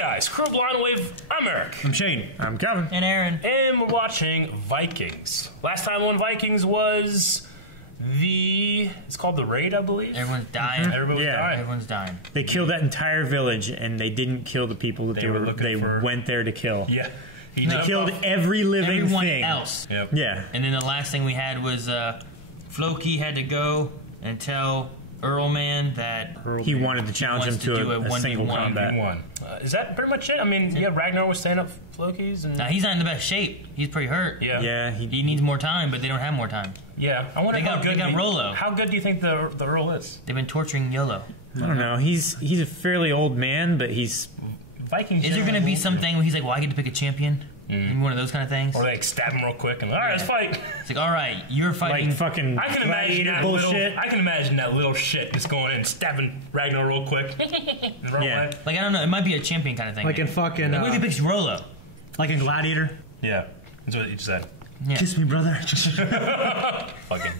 guys, Crew Blind Wave, I'm Eric. I'm Shane. I'm Kevin. And Aaron. And we're watching Vikings. Last time on Vikings was it's called The Raid, I believe. Everyone's dying. Everyone's dying. Everyone's dying. They killed that entire village, and they didn't kill the people that they went there to kill. Yeah. They killed every living Everyone thing. else. Yep. Yeah. And then the last thing we had was Floki had to go and tell Earlman that He wanted to challenge him to a single 1v1. combat. Is that pretty much it? I mean, yeah, Ragnar was standing up Floki's. And now he's not in the best shape. He's pretty hurt. Yeah. Yeah. He needs more time, but they don't have more time. Yeah. I wonder They got Rollo. How good do you think the Earl is? They've been torturing Yolo. I don't know. He's a fairly old man, but he's... Vikings. Is there going to be something where he's like, well, I get to pick a champion? One of those kind of things? Or they stab him real quick and, all right, let's fight. It's like, all right, you're fighting. Like fucking I can imagine that bullshit. I can imagine that little shit just going in and stabbing Ragnar real quick. And run away. Like, I don't know. It might be a champion kind of thing. Like in fucking... Like, what if he picks Rollo? like in Gladiator. Yeah. That's what you said. Yeah. Kiss me, brother. Fucking.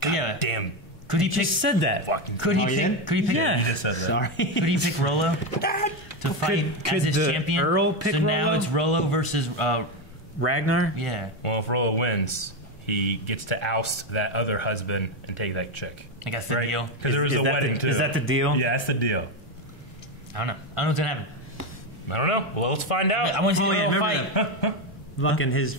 God damn. Could he Just pick... said that. Fucking. Could he pick... Yeah. You just said that. Sorry. Could he pick Rollo to fight could as his the champion? Earl pick so now Rollo? it's Rollo versus Ragnar? yeah. Well, if Rollo wins, he gets to oust that other husband and take that chick. I guess the deal. Because there was a wedding, too. Is that the deal? Yeah, that's the deal. I don't know. I don't know what's gonna happen. I don't know. Well, let's find out. I want to see the Earl remember fight. Fucking his...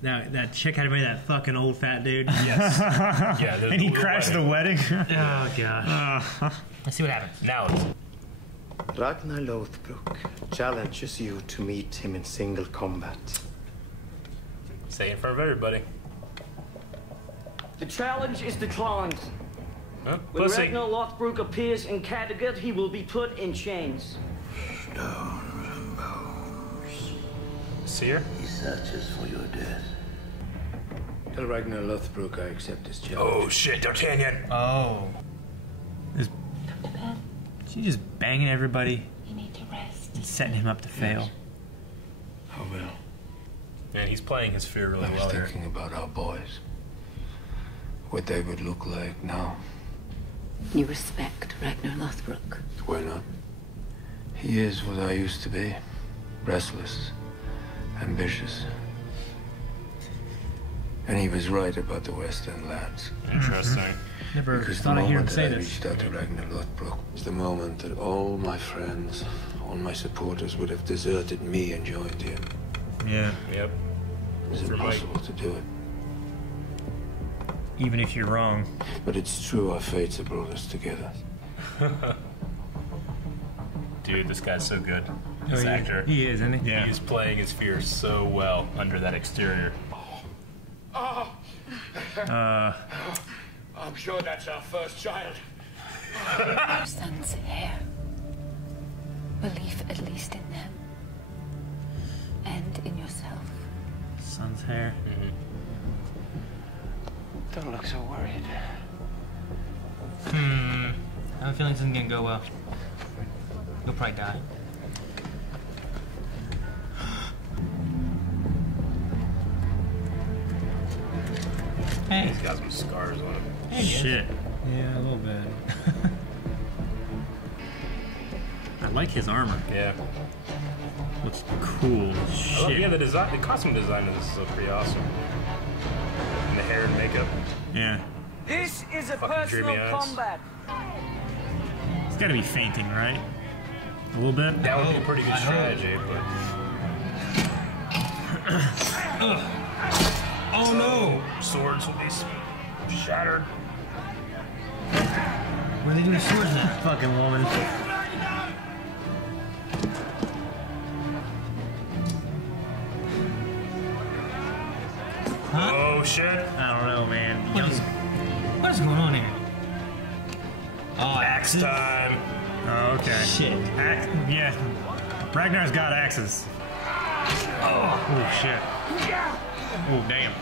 That chick had to be that fucking old fat dude. Yes. Yeah. And he crashed the wedding. Oh gosh. Let's see what happens. Now it's... Ragnar Lothbrok challenges you to meet him in single combat. Say in front of everybody. The challenge is declined. Huh? When Pussy. Ragnar Lothbrok appears in Kattegat, he will be put in chains. See her? He searches for your death. Tell Ragnar Lothbrok I accept his challenge. Oh, shit, D'Artagnan. Oh. She's just banging everybody You need to rest. and setting him up to fail. How well? Man, he's playing his fear really I was well here. thinking about our boys. What they would look like now. You respect Ragnar Lothbrok. Why not? He is what I used to be. Restless. Ambitious. And he was right about the West End lads. Interesting. Never Because the thought I'd hear him moment say that I this. reached out to Ragnar Lothbrok was the moment that all my friends, all my supporters would have deserted me and joined him. Yeah. Yep. It was impossible to do it. Even if you're wrong. But it's true our fates have brought us together. Dude, this guy's so good. This actor. He is, isn't he? He is playing his fear so well under that exterior. I'm sure that's our first child. Your son's hair. Believe at least in them. And in yourself. Son's hair. Don't look so worried. I have a feeling this isn't gonna go well. You'll probably die. Hey. He's got some scars on him. Shit. Yeah, a little bit. I like his armor. Yeah. Looks cool. Shit. Yeah, the costume design is pretty awesome. And the hair and makeup. Yeah. This is a Fucking personal dreamy eyes. combat. It's gotta be fainting, right? A little bit? That would be a pretty good strategy, but... Oh no! Swords will be shattered. Where are they doing the swords now? Fucking woman. Huh? Oh, shit. I don't know, man. What is going on here? Oh, Axe axes. time. Oh, okay. Shit. Yeah. Ragnar's got axes. Oh, shit. Oh, damn.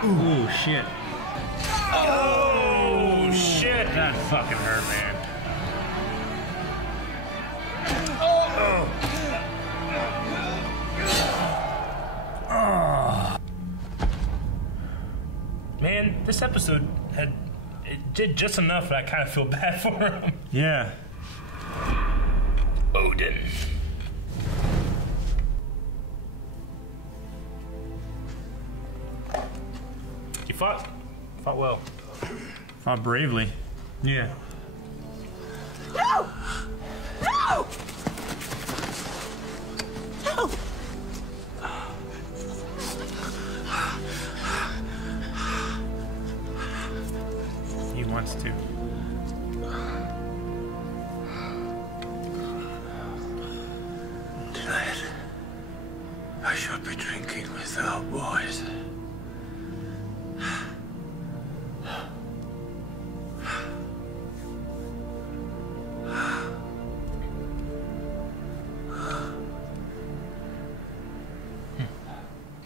Oh, shit. Oh, shit. That fucking hurt, man. Man, this episode it did just enough that I kind of feel bad for him. Yeah. Odin. You fought well. Fought bravely. Yeah. No! No! No! He wants to. Tonight, I shall be drinking with our boys.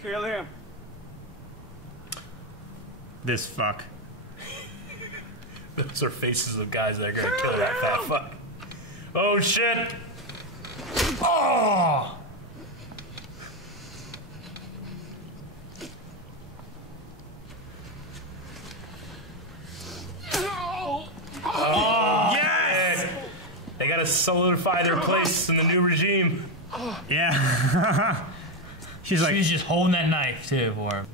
Kill him. This fuck. Those are faces of guys that are gonna kill that fat fuck. Oh shit! Oh! Oh yes! They gotta solidify their place in the new regime. Yeah. She's like, She's just holding that knife too for him.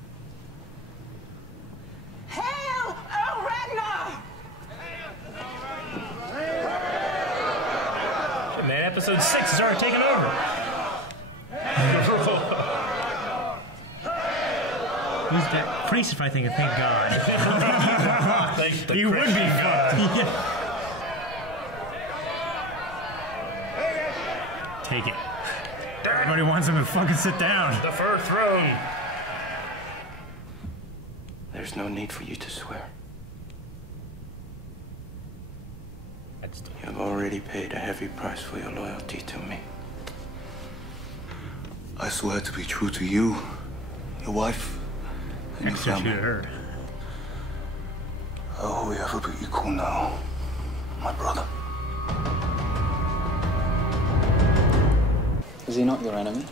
Hail, oh Ragnar! Shit, man, episode 6 is already taking over. who's that priest? If I think, thank God. He would be fucked. Yeah. Take it. Everybody wants him to fucking sit down. The fur throne. There's no need for you to swear. You have already paid a heavy price for your loyalty to me. I swear to be true to you, your wife, and your Extra to family. her. Oh, we ever be equal now, my brother. Is he not your enemy?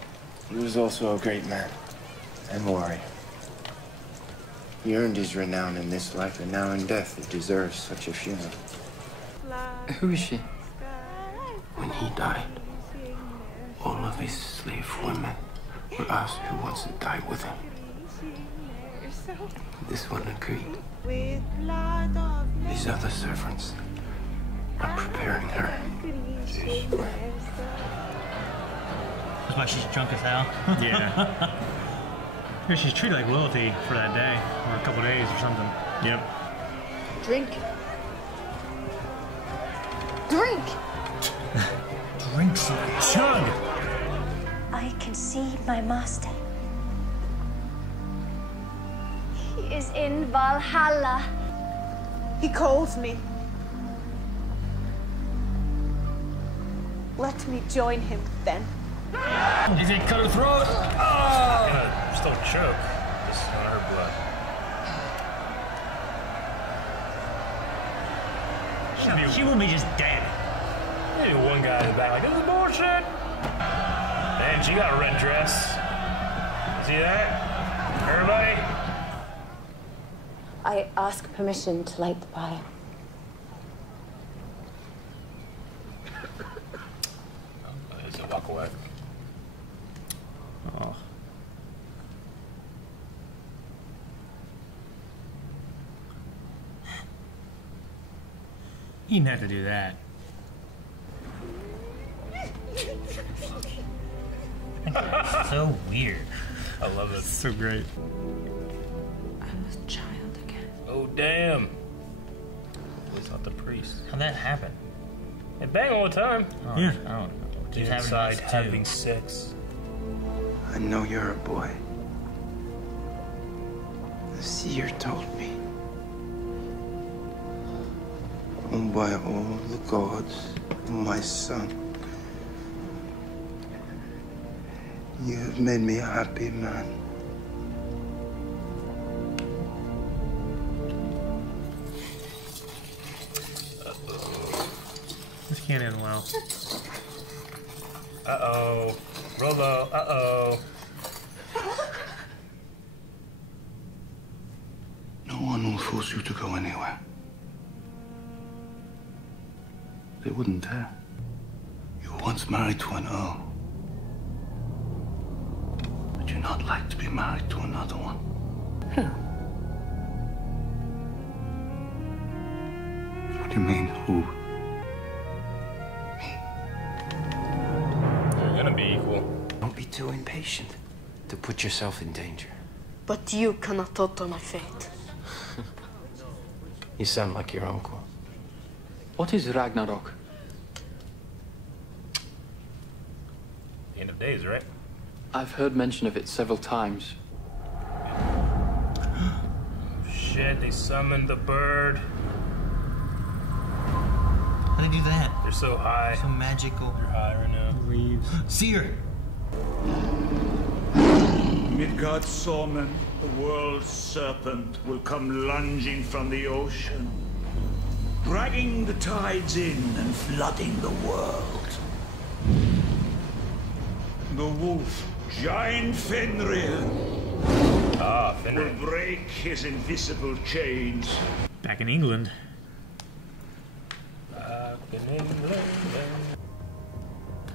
He was also a great man and warrior. He earned his renown in this life, and now in death he deserves such a funeral. Who is she? When he died, all of his slave women were asked who wants to die with him. This one agreed. These other servants are preparing her. That's why she's drunk as hell. Yeah. Yeah, she's treated like royalty for that day, or a couple days or something. Yep. Drink. Drink! Drink some. Chug! I can see my master. He is in Valhalla. He calls me. Let me join him then. Is it cut her throat? Gonna still choke. This is on her blood. She will be just dead. Maybe one guy in the back like, this is bullshit. Man, she got a red dress. See that? Everybody? I ask permission to light the fire. There's a walk away. Oh. He didn't have to do that. So weird. I love it. So great. I'm a child again. Oh, damn. It's not the priest. How'd that happen? They bang all the time. Oh, Yeah. I don't know. Just Inside having having sex. I know you're a boy. The seer told me. Oh, by all the gods, my son. You have made me a happy man. This can't end well. Uh-oh. Rolo, uh-oh. No one will force you to go anywhere. They wouldn't dare. You were once married to an earl. Would you not like to be married to another one? What do you mean, who? You're gonna be equal. Don't be too impatient to put yourself in danger. But you cannot alter my fate. You sound like your uncle. What is Ragnarok? The end of days, right? I've heard mention of it several times. Shit, they summoned the bird. How do they do that? They're so high. So magical. They're high right now. Leaves. Seer. Midgard's sawman, the world's serpent, will come lunging from the ocean, dragging the tides in and flooding the world. The wolf, giant Fenrir, Fenrir. will break his invisible chains. Back in England.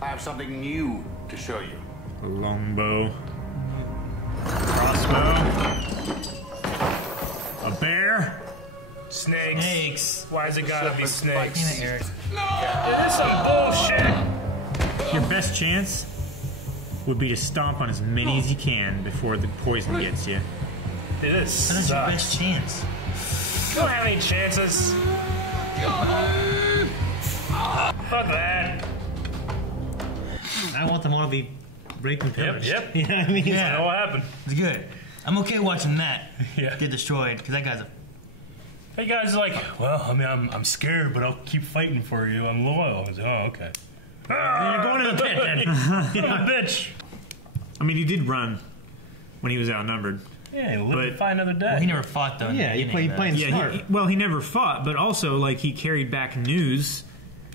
I have something new to show you. A longbow. Crossbow. A bear. Snakes. Snakes. Why has it gotta be snakes? Damn it, Eric. It is some bullshit. Your best chance would be to stomp on as many as you can before the poison gets you. It is. That is your best chance. You don't have any chances. Fuck that. I want them all to be raped and pillaged. Yep. You know what I mean? I know what happened. It's good. I'm okay watching that Yeah. get destroyed because that guy's a. Hey guys are like, well, I mean, I'm scared, but I'll keep fighting for you. I'm loyal. I was like, oh, okay. You're going to the pit then. Son of a bitch. I mean, he did run when he was outnumbered. Yeah, he lived to fight another day. Well, he never fought though. Yeah, he played smart. Well, he never fought, but also like he carried back news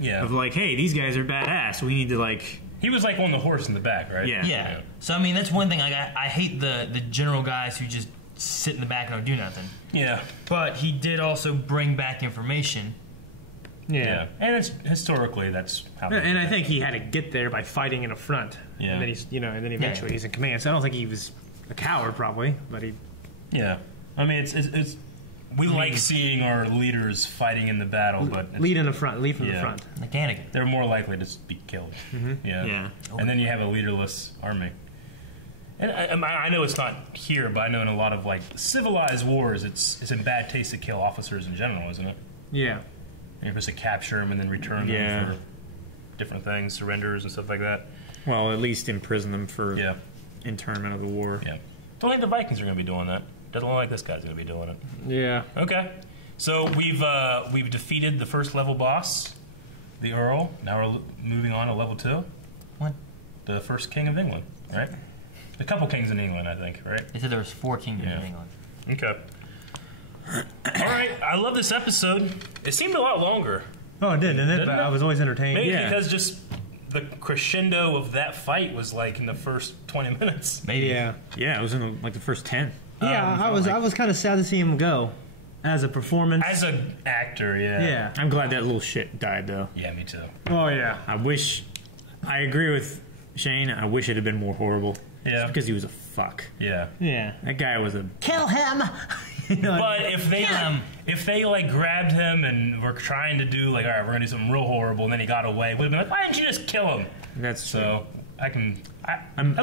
of like, hey, these guys are badass. We need to like. He was like on the horse in the back, right? Yeah. So I mean, that's one thing. Like, I hate the general guys who just sit in the back and don't do nothing. Yeah. But he did also bring back information. Yeah. And it's historically that's how. And I think he had to get there by fighting in a front. Yeah. And then he's, and then eventually he's in command. So I don't think he was a coward, probably, but he. Yeah. I mean, it's we like seeing our leaders fighting in the battle, but lead in the front, lead from the front. Mechanic. They're more likely to be killed. Yeah. And then you have a leaderless army. And I know it's not here, but I know in a lot of like civilized wars, it's in bad taste to kill officers in general, isn't it? Yeah. And you're supposed to capture them and then return them for different things, surrenders and stuff like that. Well, at least imprison them for internment of the war. Yeah. Don't think the Vikings are going to be doing that. Doesn't look like this guy's going to be doing it. Yeah. Okay. So we've defeated the first level boss, the Earl. Now we're moving on to level 2. What? The first king of England, right? A couple kings in England, I think, right? They said there was 4 kingdoms in England. Okay. All right. I love this episode. It seemed a lot longer. Oh, it did, didn't it? Didn't But it? I was always entertained. Maybe because just the crescendo of that fight was like in the first 20 minutes. Maybe. Yeah. Yeah, it was in the first 10. Yeah, I was kind of sad to see him go as a performance. As an actor, Yeah. I'm glad that little shit died, though. Yeah, me too. Oh, yeah. I agree with Shane. I wish it had been more horrible. Yeah. Just because he was a fuck. Yeah. Yeah. That guy was a... Kill him! But if they like grabbed him and were trying to do like, all right, we're gonna do something real horrible, and then he got away, would have been like, why didn't you just kill him? That's so. At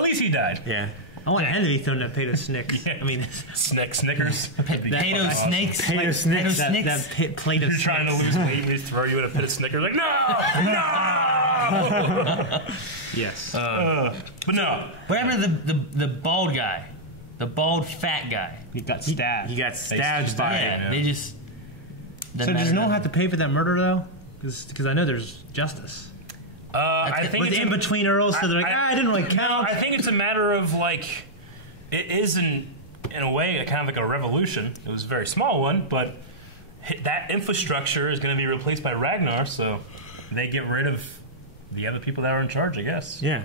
least he died. Yeah. I want him to be thrown that potato snicks. Yeah. I mean, Snickers. Potato snakes. Potato Like, snakes. potato That snakes. plate of You're trying to lose weight, and they throw you in a pit of Snickers. Like, no, no. Yes. But no. What happened to the bald guy? The bald fat guy. He got stabbed. He got stabbed by Yeah, they just. So does no one have to pay for that murder, though? Because I know there's justice. I think it's in between Earls, so they're like, I didn't really count. I think it's a matter of like, it is in a way a kind of like a revolution. It was a very small one, but that infrastructure is going to be replaced by Ragnar, so they get rid of the other people that were in charge, I guess. Yeah.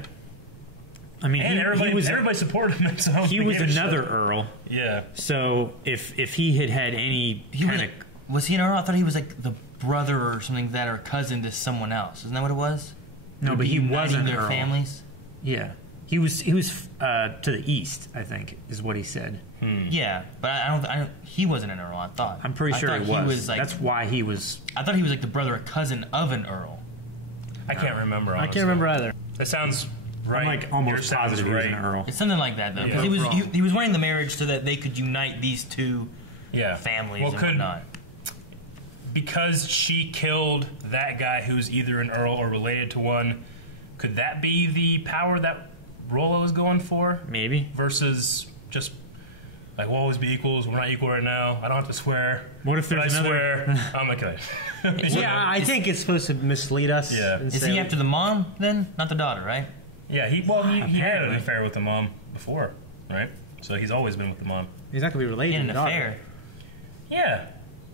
I mean, and everybody supported him. So he was another Earl. Yeah. So if he had any kind of... Was he an Earl? I thought he was like brother or something that or cousin to someone else. Isn't that what it was? No, but he wasn't their Earl. families. Yeah, he was to the east, I think, is what he said. Yeah, but I don't. He wasn't an Earl. I thought. I'm pretty sure he was. Like, that's why he was. I thought he was like the brother or cousin of an Earl. I can't remember. Honestly. I can't remember either. That sounds right. I'm like almost positive he was an Earl. It's something like that though, because he was wanting the marriage so that they could unite these two families and whatnot. Because she killed that guy who's either an Earl or related to one, could that be the power that Rollo is going for? Maybe. Versus just like, we'll always be equals. We're not equal right now. I don't have to swear. What if there's another? I swear. I'm okay. Yeah, I think it's supposed to mislead us. Yeah. Is he after the mom then, not the daughter, right? Yeah. He had an affair with the mom before, right? So he's always been with the mom. He's not gonna be related. He had to an the daughter. affair. Yeah.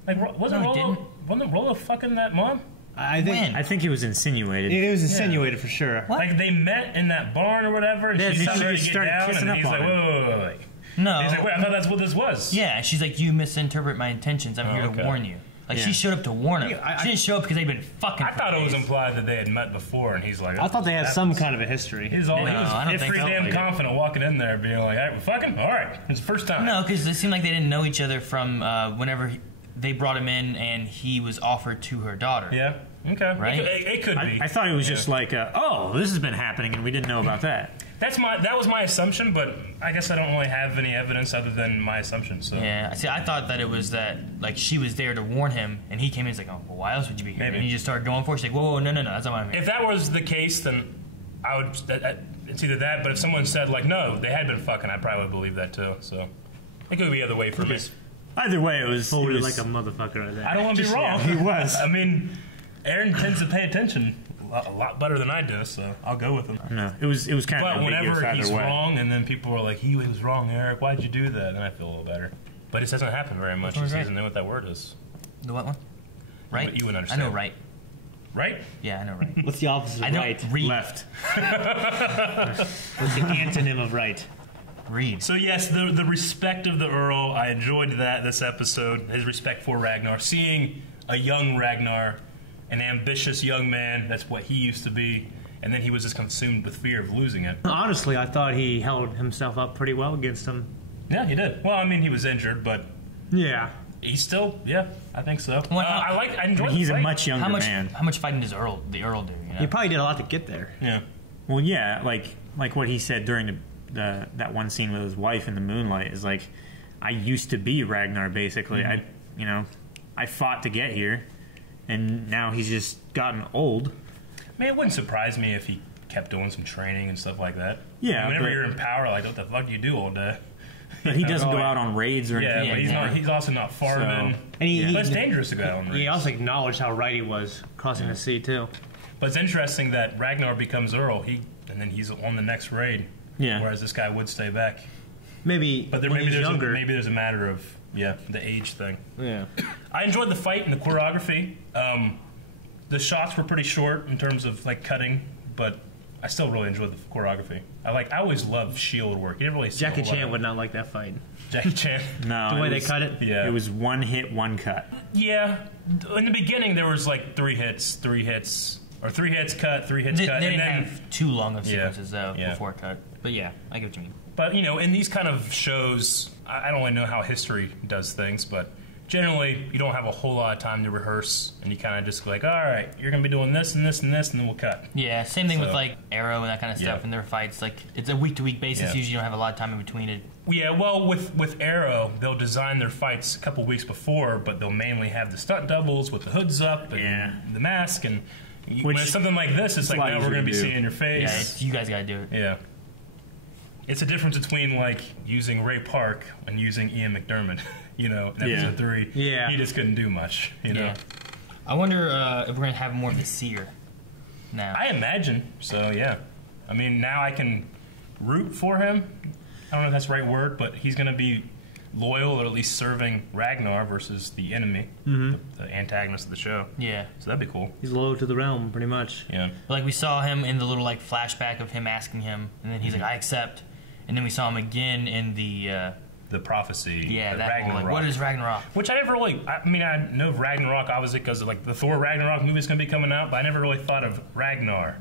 Like, wasn't Rollo fucking that mom? I think it was insinuated. It was insinuated for sure. What? Like they met in that barn or whatever, and she started to get down, and he's like, wait. No. He's like, wait, I thought that's what this was. Yeah, she's like, you misinterpret my intentions. I'm here to warn you. Like, she showed up to warn him. She didn't show up because they'd been fucking. I thought it was implied that they had met before, and he's like, I thought they had some kind of a history. He was pretty damn confident walking in there, being like, hey, fucking, all right, it's the first time. No, because it seemed like they didn't know each other from whenever they brought him in and he was offered to her daughter. Yeah. Okay. Right? It could be. I thought it was just like, oh, this has been happening and we didn't know about that. That was my assumption, but I guess I don't really have any evidence other than my assumption. So yeah, see, I thought that it was that like she was there to warn him, and he came in and he's like, oh, well, why else would you be here? Maybe. And he just started going for it. She's like, whoa, no, that's not why I'm here. If that was the case, then I would. It's either that, but if someone said like, no, they had been fucking, I probably would believe that too. So it could be either way for me. Either way, it was like a motherfucker right there. I don't want to be wrong. Yeah, he was. I mean, Aaron tends to pay attention a lot better than I do, so I'll go with him. No, it was kind of ambiguous whenever either he's way. wrong, and then people are like, he was wrong, Eric. Why'd you do that? And I feel a little better. But it doesn't happen very much. He doesn't know what that word is. The what one? Right? You wouldn't understand. I know right. Right? Yeah, I know right. What's the opposite of right? Read. Left. What's the antonym of right? Read. So yes, the respect of the Earl, I enjoyed this episode. His respect for Ragnar. Seeing a young Ragnar, an ambitious young man, that's what he used to be, and then he was just consumed with fear of losing it. Honestly, I thought he held himself up pretty well against him. Yeah, he did. Well, I mean, he was injured, but yeah, he's still, I think so. Well, I enjoyed he's the fight. a much younger man. How much fighting does the Earl do? You know? He probably did a lot to get there. Yeah. Well, yeah, like what he said during that one scene with his wife in the moonlight is like, I used to be Ragnar, basically. Mm-hmm. I fought to get here, and now he's just gotten old. I mean, it wouldn't surprise me if he kept doing some training and stuff like that. Yeah, whenever you're in power, like, what the fuck do you do all day? But he doesn't go out on raids or anything. Yeah, but he's also not farming. And but it's dangerous to go out on raids. He also acknowledged how right he was crossing the sea too. But it's interesting that Ragnar becomes Earl, and then he's on the next raid. Yeah. Whereas this guy would stay back. Maybe, but maybe there's a matter of the age thing. Yeah. I enjoyed the fight and the choreography. The shots were pretty short in terms of like cutting, but I still really enjoyed the choreography. I always loved shield work. You didn't really see Jackie Chan would not like that fight. Jackie Chan. No, the way they cut it. Yeah, it was one hit, one cut. Yeah, in the beginning there was like three hits, or 3 hits cut, 3 hits cut. They didn't have too long of sequences though before cut. But yeah, I get what you mean. But in these kind of shows, I don't really know how history does things, but generally you don't have a whole lot of time to rehearse, and you kind of just go like, all right, you're going to be doing this and this and this, and then we'll cut. Yeah, same thing with like Arrow and that kind of stuff in their fights. Like, it's a week-to-week basis. Usually you don't have a lot of time in between it. Yeah, well, with Arrow, they'll design their fights a couple weeks before, but they'll mainly have the stunt doubles with the hoods up and the mask, and when it's something like this, it's like, no, we're going to be seeing your face. Yeah, you guys got to do it. Yeah. It's a difference between like using Ray Park and using Ian McDermott. In episode 3, he just couldn't do much. You know. I wonder if we're gonna have more of the seer now. I imagine so. Yeah. I mean, now I can root for him. I don't know if that's the right word, but he's gonna be loyal, or at least serving Ragnar versus the enemy, the antagonist of the show. Yeah. So that'd be cool. He's loyal to the realm, pretty much. Yeah. Like we saw him in the little like flashback of him asking him, and then he's like, "I accept." And then we saw him again in the the prophecy. Yeah, that whole, Ragnarok. like, what is Ragnarok? Which I never really. I mean, I know Ragnarok obviously because of like the Thor Ragnarok movie is going to be coming out, but I never really thought of Ragnarok.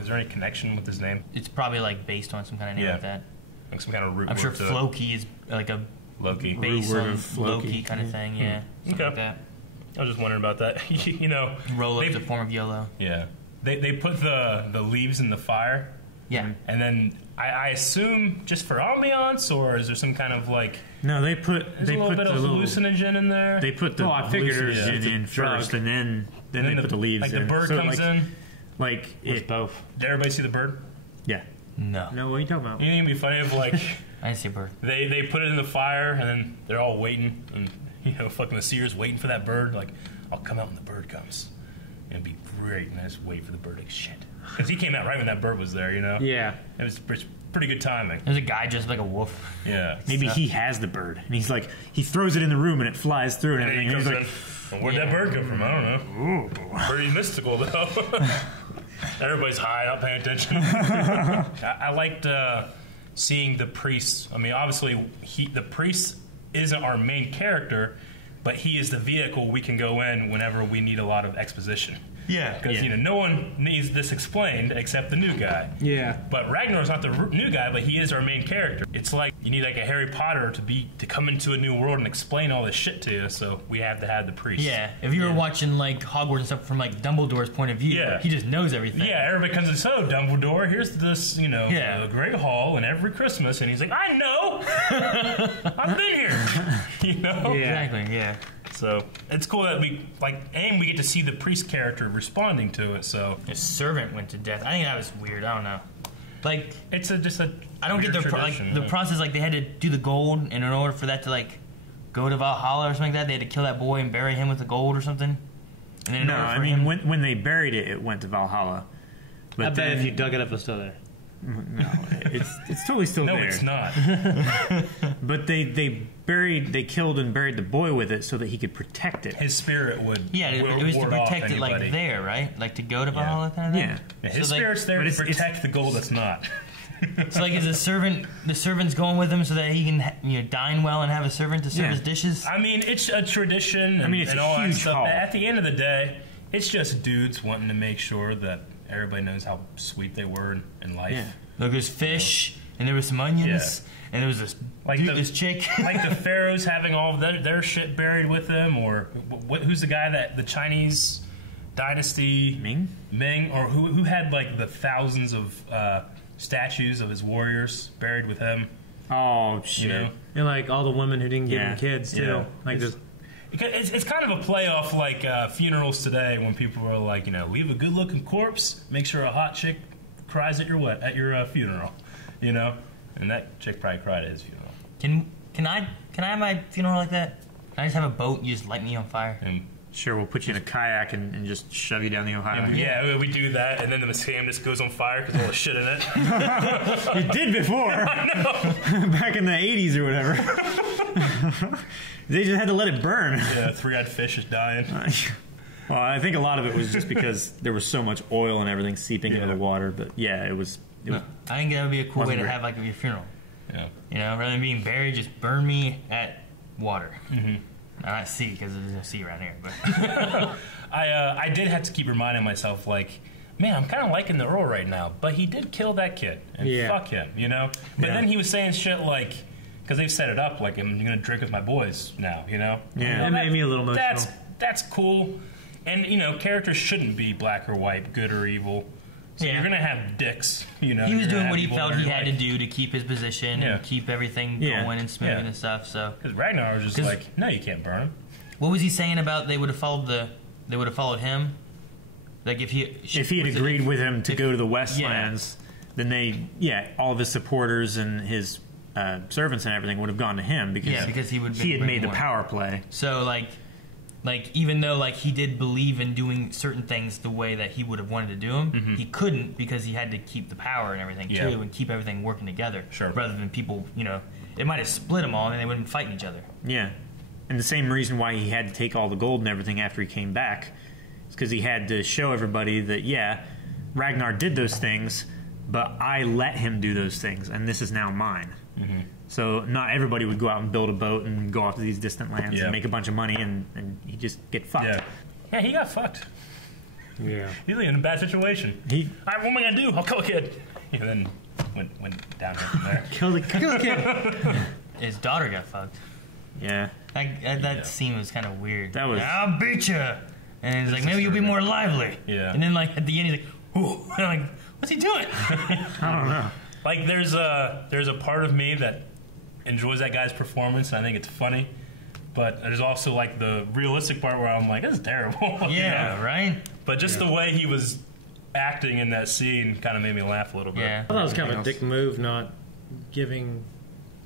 Is there any connection with his name? It's probably like based on some kind of name like that. Like some kind of root. I'm sure word to Floki is like a Loki based root word on of Loki kind of thing. Yeah, something like that. I was just wondering about that. You know, Rolo's a form of YOLO. Yeah, they put the leaves in the fire. Yeah, and then I assume just for ambiance, or is there some kind of like? No, they put a little bit of hallucinogen in there. They put the hallucinogen in first, and then they put the leaves in. Like the bird comes in. Like it's both. Did everybody see the bird? Yeah. No. No, what are you talking about? You think it'd be funny if like I didn't see a bird. They put it in the fire, and then they're all waiting, and fucking the seer's waiting for that bird. Like, I'll come out when the bird comes. It'd be great, and I just wait for the bird. Like shit, because he came out right when that bird was there. Yeah. It was pretty good timing. There's a guy just like a wolf. Yeah. Maybe he has the bird, and he's like, he throws it in the room, and it flies through, and everything. He He's comes like, in. Where'd that bird come from? I don't know. Pretty mystical though. Everybody's high, not paying attention. I liked seeing the priest. I mean, obviously, the priest isn't our main character, but he is the vehicle we can go in whenever we need a lot of exposition. Yeah. Because, no one needs this explained except the new guy. Yeah. But Ragnar's not the new guy, but he is our main character. It's like you need like a Harry Potter to come into a new world and explain all this shit to you, so we have to have the priest. Yeah. If you were watching like Hogwarts and stuff from like Dumbledore's point of view, he just knows everything. Yeah, everybody comes and says, "So, Dumbledore, here's this, the Great Hall, and every Christmas," and he's like, "I know, I've been here." Yeah. Exactly. Yeah. So it's cool that we get to see the priest character responding to it. So his servant went to death. I think that was weird. I don't know. Like it's just a. I don't get the process. Like they had to do the gold, and in order for that to like go to Valhalla or something like that, they had to kill that boy and bury him with the gold or something. And no, I mean when they buried it, it went to Valhalla. But I bet if you dug it up, it's still there. No, it's totally still there. No, it's not. But they killed and buried the boy with it so that he could protect it. His spirit would. Yeah, it was to protect it, like there, right? Like to go to Valhalla, kind of thing. Yeah, his spirit's there to protect the gold that's not. So like, is the servant's going with him so that he can dine well and have a servant to serve his dishes? I mean, it's a tradition. It's and a all huge that stuff. hall. But at the end of the day, it's just dudes wanting to make sure that everybody knows how sweet they were in life. Yeah. Look, there's fish, and there was some onions, and there was this this chick. Like the pharaohs having all of their shit buried with them, or who's the guy that the Chinese dynasty Ming, or who had like the thousands of statues of his warriors buried with him. Oh shit! And like all the women who didn't give him kids too. Yeah. Like this. It's kind of a play off like funerals today when people are like, leave a good looking corpse, make sure a hot chick cries at your funeral, and that chick probably cried at his funeral. Can I have my funeral like that? Can I just have a boat and you just light me on fire? And sure, we'll put you in a kayak and just shove you down the Ohio. Yeah, we do that, and then the Museum just goes on fire because all the shit in it. It did before. I know. Back in the 80s or whatever. They just had to let it burn. Yeah, three-eyed fish is dying. Well, I think a lot of it was just because there was so much oil and everything seeping into the water. But yeah, it was. I think that would be a cool way to have like your funeral. Yeah. Rather than being buried, just burn me at water. Mm-hmm. Not sea, because there's no sea around here. But I did have to keep reminding myself, like, man, I'm kind of liking the Earl right now, but he did kill that kid, and fuck him, But then he was saying shit like, because they've set it up, like, I'm going to drink with my boys now, Yeah, it made me a little emotional. That's cool, and characters shouldn't be black or white, good or evil. So you're going to have dicks, He was doing what he felt he had to do to keep his position and keep everything going and smooth and stuff. So because Ragnar was just like, no, you can't burn him. What was he saying about they would have followed him? Like if he had agreed with him to go to the Westlands, then all of his supporters and his servants and everything would have gone to him because he had made the power play. So like even though like he did believe in doing certain things the way that he would have wanted to do them, he couldn't because he had to keep the power and everything too, and keep everything working together. Sure. Rather than people, it might have split them all and they wouldn't fight each other. Yeah, and the same reason why he had to take all the gold and everything after he came back is because he had to show everybody that Ragnar did those things, but I let him do those things, and this is now mine. So not everybody would go out and build a boat and go off to these distant lands and make a bunch of money, and he'd just get fucked. Yeah, he got fucked. Yeah. He's in a bad situation. All right, what am I going to do? I'll kill a kid. And then went down from there. Kill the kid. His daughter got fucked. Yeah. That scene was kind of weird. That was... I'll beat you. And he's like, maybe you'll be more lively. Yeah. And then, like, at the end, he's like, ooh. And I'm like, what's he doing? I don't know. Like, there's a part of me that enjoys that guy's performance, and I think it's funny. But there's also, like, the realistic part where I'm like, this is terrible. Yeah, right? But just the way he was acting in that scene kind of made me laugh a little bit. I thought it was kind of a dick move, not giving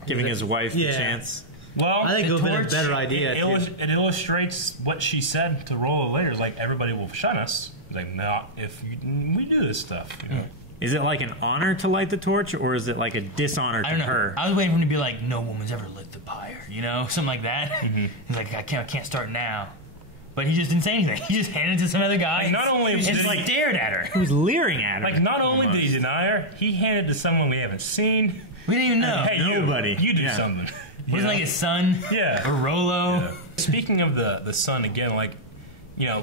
his wife a chance. Well, I think it would have been a better idea. It illustrates what she said to Rollo later. It's like, everybody will shun us. It's like, no, if we do this stuff. You know? Is it like an honor to light the torch, or is it like a dishonor to her? I was waiting for him to be like, no woman's ever lit the pyre, you know? Something like that. He's like, I can't start now. But he just didn't say anything. He just handed it to some other guy. Like, not only he just like stared at her. He was leering at her. Like, not only did he deny her, he handed it to someone we haven't seen. We didn't even know. Hey, nobody. You do something. Wasn't like his son? Yeah. Or Rollo? Yeah. Speaking of the son again, like, you know,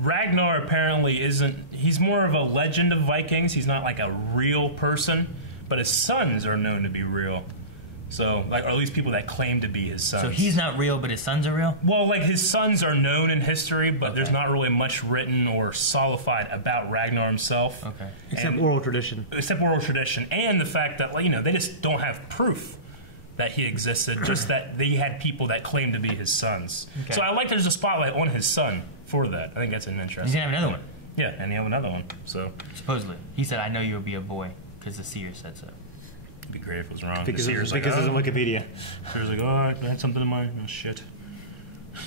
Ragnar apparently isn't... He's more of a legend of Vikings. He's not like a real person. But his sons are known to be real. So, like, or at least people that claim to be his sons. So he's not real, but his sons are real? Well, like, his sons are known in history, but there's not really much written or solidified about Ragnar himself. Okay. Except oral tradition. Except oral tradition. And the fact that, like, you know, they just don't have proof that he existed, just that they had people that claimed to be his sons. Okay. So I like there's a spotlight on his son for that. I think that's an interesting. He's going to have another one. Yeah, and he have another one. So supposedly. He said, I know you'll be a boy, because the seer said so. It'd be great if it was wrong. Because it's on Wikipedia. Seer's like, oh, I had something in my... Oh, shit.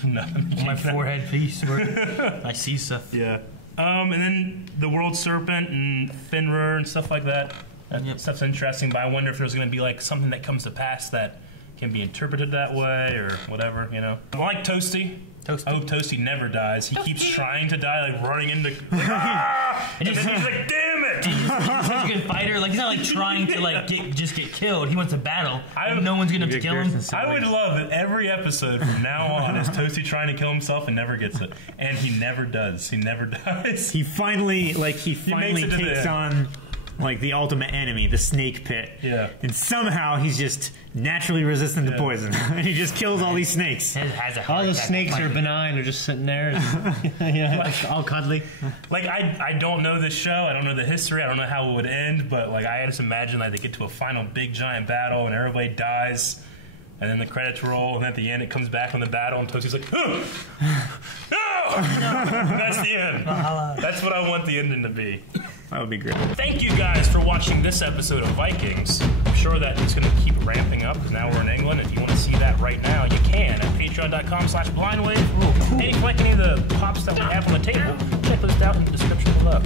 Nothing. On my forehead piece where I see stuff. Yeah. And then the World Serpent and Fenrir and stuff like that. That stuff's interesting, but I wonder if there's going to be like something that comes to pass that can be interpreted that way or whatever, you know. I like Toasty. I hope Toasty never dies. He keeps trying to die, like running into... and then he's like, damn it! He's such a good fighter. Like, he's not like trying to like just get killed. He wants a battle. No one's going to kill him. I would love that every episode from now on is Toasty trying to kill himself and never gets it. And he never does. He never dies. He finally takes on... like the ultimate enemy, the snake pit. Yeah. And somehow he's just naturally resistant to poison. He just kills all these snakes. All those snakes are benign. They're just sitting there, all cuddly. Like, I don't know this show. I don't know the history. I don't know how it would end. But, like, I just imagine, like, they get to a final big, giant battle and everybody dies. And then the credits roll. And at the end, it comes back on the battle. And Toasty's like, oh! No! That's the end. That's what I want the ending to be. That would be great. Thank you guys for watching this episode of Vikings. I'm sure that it's going to keep ramping up because now we're in England. If you want to see that right now, you can at patreon.com/blindwave. And if you like any of the pops that we have on the table, check those out in the description below.